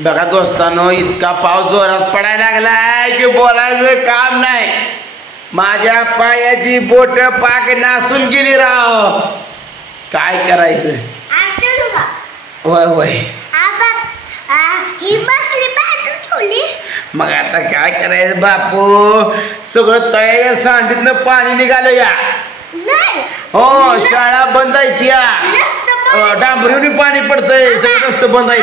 बघा दोस्तांनो, इतका पाऊस जोरात पडायला लागलाय की बोलायचं काम नाही. माझ्या पायाची बोट पाक नासून गेली राव. काय करायचं? होय होय. मग आता काय करायचं बापू, सगळं तयार सांडीतनं पाणी निघालं या. हो, शाळा बंद आहे या, डांबरीवनी पाणी पडतंय, सगळं रस्तं बंद आहे,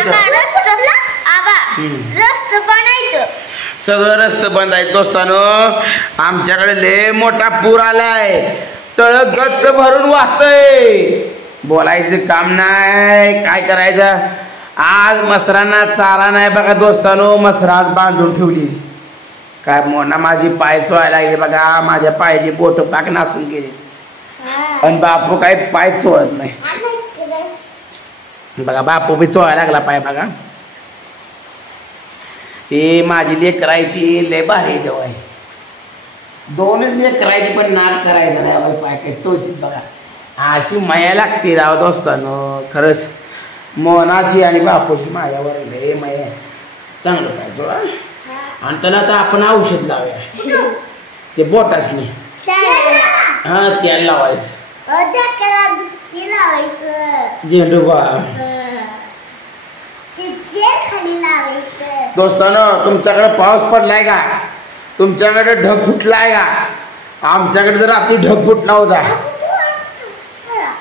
सगळं रस्तं बंद आहे. दोस्तानो, आमच्याकडे लय मोठा पूर आलाय, तळ गच्च भरून वाहतय, बोलायचं काम नाही. काय करायचं? आज मसरांना चारा नाही बघा दोस्तानो, मसर आज बांधून ठेवली. काय मोना माझी पाय चोळायला लागली बघा, माझ्या पायाची बोट पाक नासून गेली आणि बापू काय पाय चोळत नाही बघा. बापू बी चोळायला लागला पाय बघा. हे माझी लेकरायची लय भारी देव आहे. दोनच लेकरायची पण नाद करायचा नाही, पाय काय चोळतील बघा. अशी माया लागते राव दोस्तानो, खरंच मोनाची आणि बापूची माझ्यावर लय माया. चांगलं काय चोळा, आणि त्याला आता आपण औषध लावूया ते बोटासनी. हा, तेल लावायचं, झेंडू बाम. दोस्तानो, तुमच्याकडे पाऊस पडलाय का? तुमच्याकडे ढग फुटलाय का? आमच्याकडे तर रात्री ढग फुटला होता.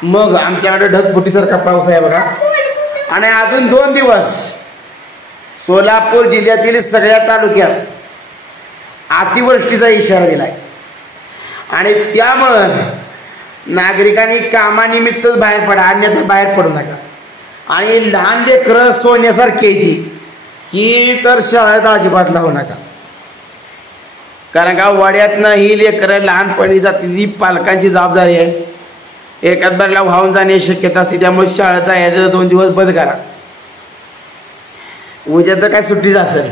मग आमच्याकडे ढगफुटीसारखा पाऊस आहे बघा. आणि अजून 2 दिवस सोलापूर जिल्ह्यातील सगळ्या तालुक्यात अतिवृष्टीचा इशारा दिलाय. आणि त्यामुळं नागरिकांनी कामानिमित्तच बाहेर पडा, अन्यथा बाहेर पडू नका. आणि लहान लेकरं सोन्यासारखी ही तर शाळेत अजिबात लावू नका, कारण का वाड्यातनं ही लेकरं लहानपणी जाते, ती पालकांची जबाबदारी आहे. एकाच बारला वाहून जाण्याची शक्यता असते, त्यामुळे शाळेत जायचं 2 दिवस बंद करा. उद्या तर काय सुट्टीच असेल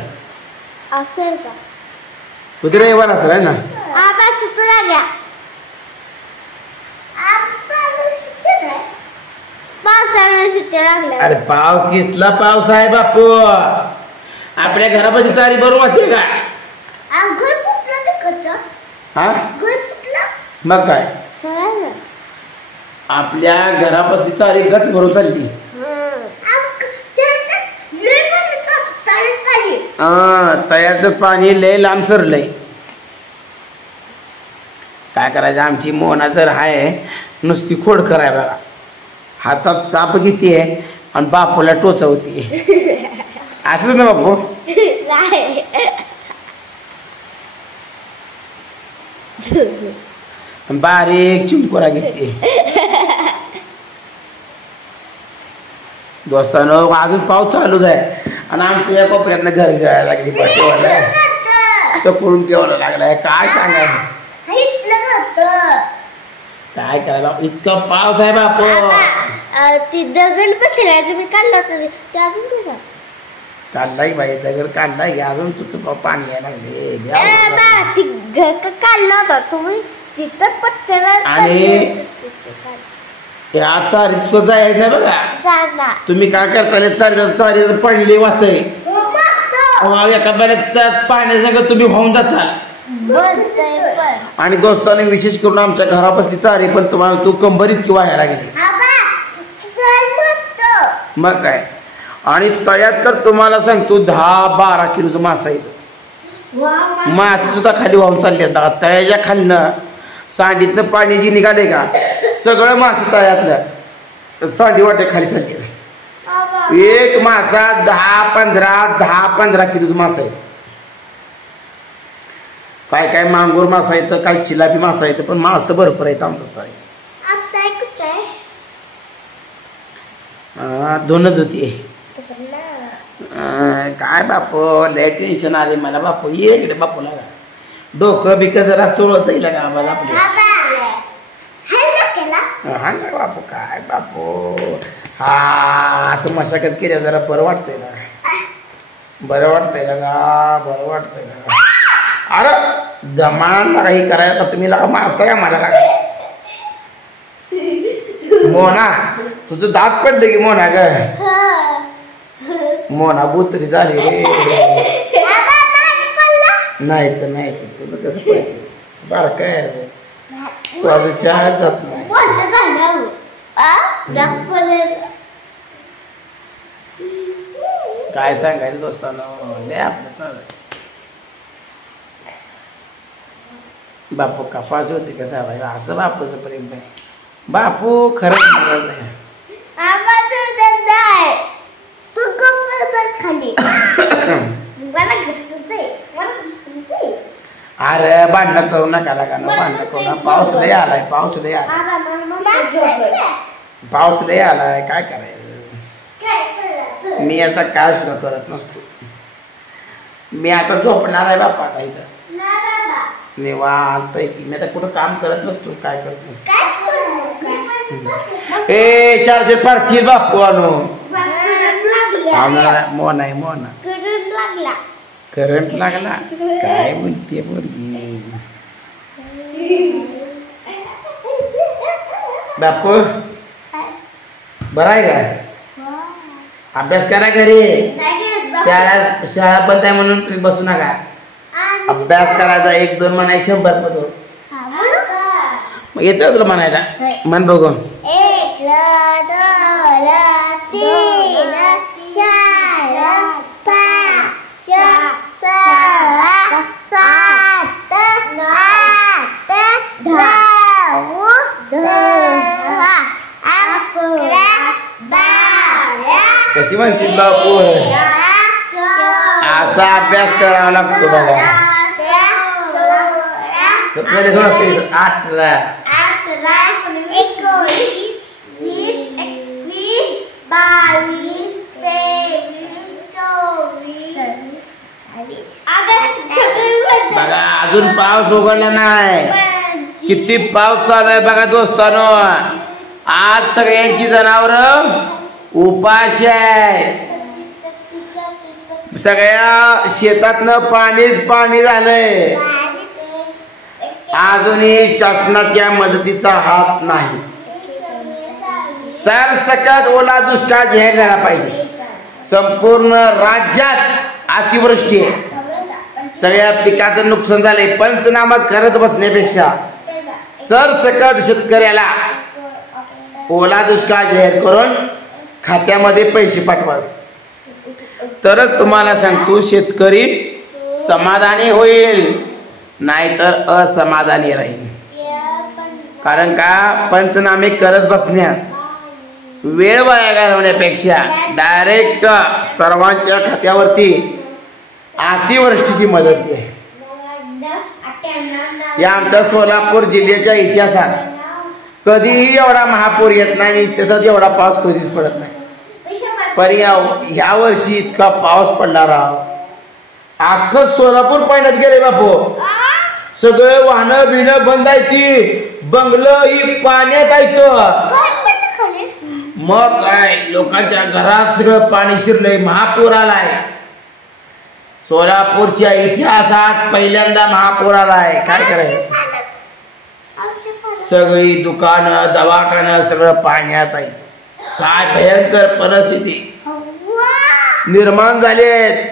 का? उद्या रविवार असेल आहे ना? अरे पाऊस घेतला, पाऊस आहे बापू. आपल्या घरामध्ये सारी बरोबर होते का? हा, मग काय, आपल्या घरापासून चारी गच भरून चालली. तयारचं पाणी लय लांब सरलंय. काय करायचं? आमची मोना तर आहे नुसती खोडकर आहे बघा, हातात चाप घेते आणि बापूला टोचवते. असंच ना बापू? बारीक चिमकोरा घेते. दोस्तानो, अजून पाऊस चालूच आहे आणि आमच्या या कोपऱ्यातनं घर गिळायला लागली, पळून पिवायला लागलाय. काय सांगायचं? काय करायला? इतका पाऊस आहे बापू. ती दगड बसला तुम्ही काढला होता ते अजून कसा काढलाय बाई? दगड काढलाय की अजून तुझं पाणी यायला लागले. काढला होता तुम्ही तिथं पत्त्याला. आणि चारी सुद्धा यायचं नाही बघा. तुम्ही काय करता? चारी पडले वाहतय एका बऱ्याच पाण्यासंग तुम्ही वाहून जाचाल. आणि दोस्तांनी विशेष करून आमच्या घरापासली चारी पण तुम्हाला तू कंबरीत किंवा व्हायला गेली. मग काय? आणि तळ्यात तर तुम्हाला सांगतो 10-12 किलोचं मासा येतो. मासे सुद्धा खाली वाहून चालले बघा. तळ्याच्या खालनं सांडीतनं पाणी जी निघाले का, सगळं मासे तळ्यातलं सांडी वाटे खाली चालले. एक मासा 10-15 किलोचं मासा आहे. काय काय मांगूर मासा येतं, काय चिलापी मासा येतं, पण मासं भरपूर आहेत आमचं. दोनच होती. काय बापू, लय टेन्शन आले मला बापू. ये इकडे बापूला, डोकं बिकं जरा चोळत येईल का आम्हाला आपल्या. हा ना बापू, काय बापू, हा असं मशागत केल्या जरा बरं वाटतंय ना, बरं वाटतंय ना, बरं वाटतंय ना. अरे जमान लागा ही करायला तुम्ही लागा मारताय मला लागा. मोना तुझं दात पडले की मोना ग? मोना बुतरी झाली रे. नाही तर तुझं कसं पाहिजे बार काय तू अजून शाळेत जात नाही. काय सांगायचं दोस्तांनो लय आपलं बापू कपास होती कसा असं बापूचं प्रेम आहे. बापू खरंच महाराज आहे. अरे भांडण करू नका लागा ना भांडण करू ना. पाऊस लय आलाय पाऊस लय आलाय काय करायचं. मी आता काय सुद्धा करत नसतो. मी आता झोपणार आहे बाप्पा आता इथं निवांत की. मी आता कुठं काम करत नसतो काय करत नसतो. ए चार्जर पाडतील बाप्पू आणू मोना आहे मोना. करंट लागला काय म्हणते मुलगी. बापू बरं आहे का. अभ्यास करा घरी. शाळा बंद आहे म्हणून तुम्ही बसू नका. अभ्यास करायचा 1-2 म्हणायचं 100 पदो. मग येतं तुला म्हणायला म्हण बघू. 1 2 3 4 5 6 7 8 9 10 11 12 कशी म्हणतील बापू असा अभ्यास करावा लागतो बघा. 18 बघा अजून पाऊस उघडला नाही. किती पाऊस चालू आहे बघा दोस्तानो. आज सगळ्यांची जनावर उपाशी आहे. सगळ्या शेतातनं पाणी झालंय. अजूनही शासनाच्या मदतीचा हात नाही. सरसकट ओला दुष्काळ जाहीर झाला पाहिजे. संपूर्ण राज्यात अतिवृष्टी आहे. सगळ्या पिकाचं नुकसान झालंय. पंचनामा करत बसण्यापेक्षा सरसकट शेतकऱ्याला ओला दुष्काळ जाहीर करून खात्यामध्ये पैसे पाठवावे. तरच तुम्हाला सांगतो शेतकरी समाधानी होईल नाहीतर असमाधानी राहील. कारण का पंचनामे करत बसण्यात वेळ वाया घालवण्यापेक्षा डायरेक्ट सर्वांच्या खात्यावरती अतिवृष्टीची मदत दे. या आमच्या सोलापूर जिल्ह्याच्या इतिहासात कधीही एवढा महापूर येत नाही. तसंच एवढा पाऊस कधीच पडत नाही. पण ह्या वर्षी इतका पाऊस पडला राव. अख्खं सोलापूर पाण्यात गेले बापू. सगळे वाहनं बिनं बंद आहे. ती बंगलं ही पाण्यात आहेत. मग काय लोकांच्या घरात सगळं पाणी शिरलंय. महापूर आलाय. सोलापूरच्या इतिहासात पहिल्यांदा महापूर आलाय. काय करायचं. सगळी दुकानं दवाखानं सगळं पाण्यात आहेत. काय भयंकर परिस्थिती निर्माण झाली.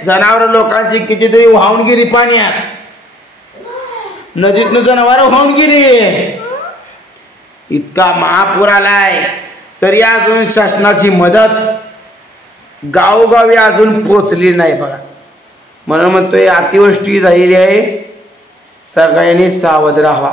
जनावर लोकांची कितीतरी वाहून गेली पाण्यात. नदीतनं जनावर वाहून गेली. इतका महापूर आलाय तरी अजून शासनाची मदत गावोगावी अजून पोचली नाही बघा. म्हणून म्हणतोय अतिवृष्टी झालेली आहे. सगळ्यांनी सावध राहावा.